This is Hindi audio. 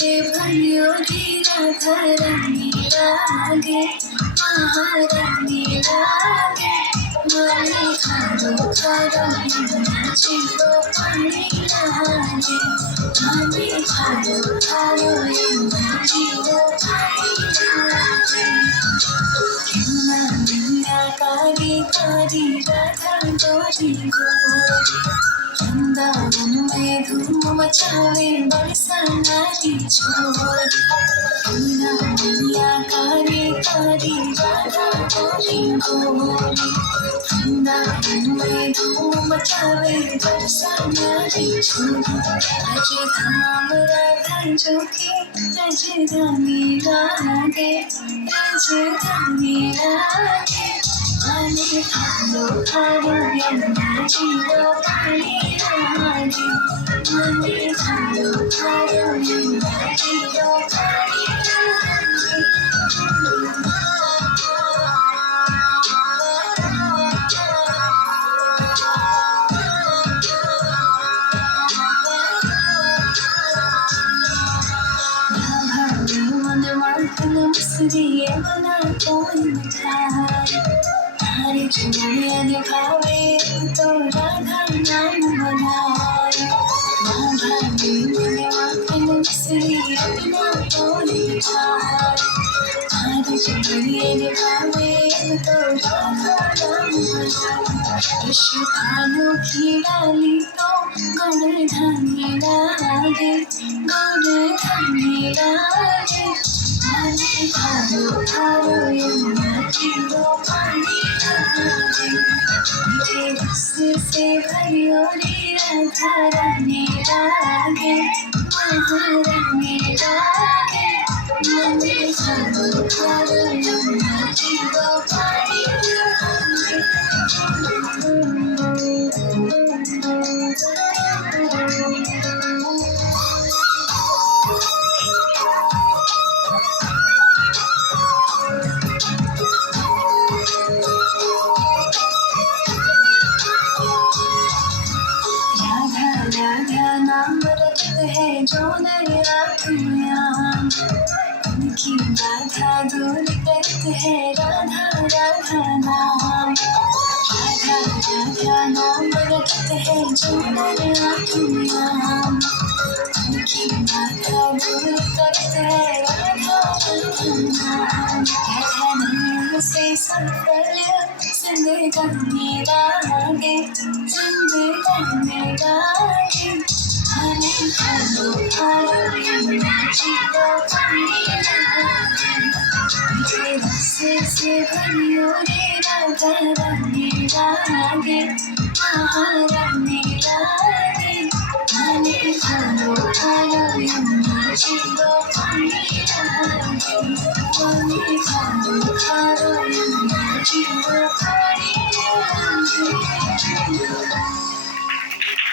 से भरियोरी राधा रानी लागे महारानी लागे माने खारो खारो यमुना जीरो पानी लागे माने खारो खारो यमुना जीरो पानी लागे यमुना मैया कारी कारी राधा गोरी गोरी वृंदावन में धूम मचावे बरसाना की छोर यमुना मैया कारी कारी राधा गोरी गोरी वृंदावन में धूम मचावे बरसाना की छोर राजधाम राधा जो की राजधानी लागे राजधानी लागे माने खारो खारो यमुना जीरो पानी लागे माने खारो खारो यमुना जीरो पानी लागे मस्ती यमुना कौन मिठाई तारी चुड़िया दिखावे तो राधा नाम बनाए राधा मेरे माखन मस्ती यमुना कौन मिठाई तारी चुड़िया दिखावे तो राधा नाम बनाए यशोदानो की डाली तो गोवर्धनी लागे गोवर्धनी लागे माने खारो खारो यमुना जीरो पानी लागे मीठे रस से भरियोरी राधा रानी लागे महारानी लागे माने खारो खारो यमुना जीरो पानी लागे राधा नाम रखत है जो नया दुनियान उनकी बाधा दूर करत है राधा राधा नाम राधा राधा नाम रखत है जो नया दुनियान उनकी बाधा दूर करत है राधा राधा नाम राधा नाम से सफल जिंदगानी लागे जिंदगानी लागे माने खारो खारो यमुना जीरो पानी लागे मीठे रस से भरियोरी राधा रानी लागे महारानी लागे माने खारो खारो यमुना जीरो पानी लागे माने खारो खारो यमुना जीरो पानी लागे